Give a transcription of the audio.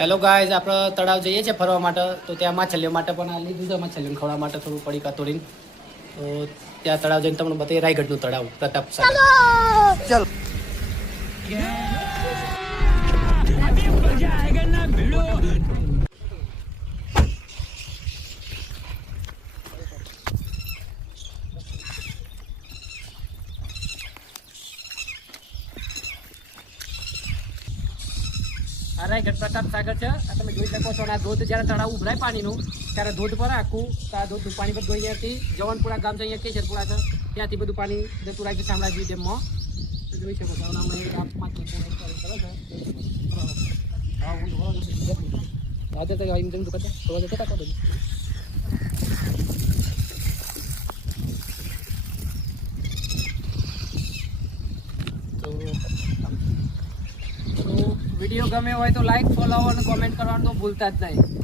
Hello guys, આપણે તળાવ જઈએ છીએ ફરવા માટે. તો ત્યાં માછલીઓ માટે પણ આ લીધું છે. માછલીઓને ખવડાવવા માટે થોડું પડીકા તોડીને. તો ત્યાં તળાવ જઈને તમને બતાવીએ રાયગઢનું તળાવ પ્રતાપ સાગર. ચલો. આ રાયગઢ પ્રતાપ સાગર છે. આ તમે જોઈ શકો છો. આ ધોધ જ્યારે તળાવ ઉભરાય પાણીનું ત્યારે ધોધ પર આખું આ ધોધનું પાણી બધું અહીંયાથી જવનપુરા ગામ છે, અહીંયા કેશરપુરા છે, ત્યાંથી બધું પાણી જતું રહે છે શામળાજી ડેમમાં. જોઈ શકો છો. વિડીયો ગમે હોય તો લાઈક, ફોલો અને કોમેન્ટ કરવાનું તો ભૂલતા જ નહીં.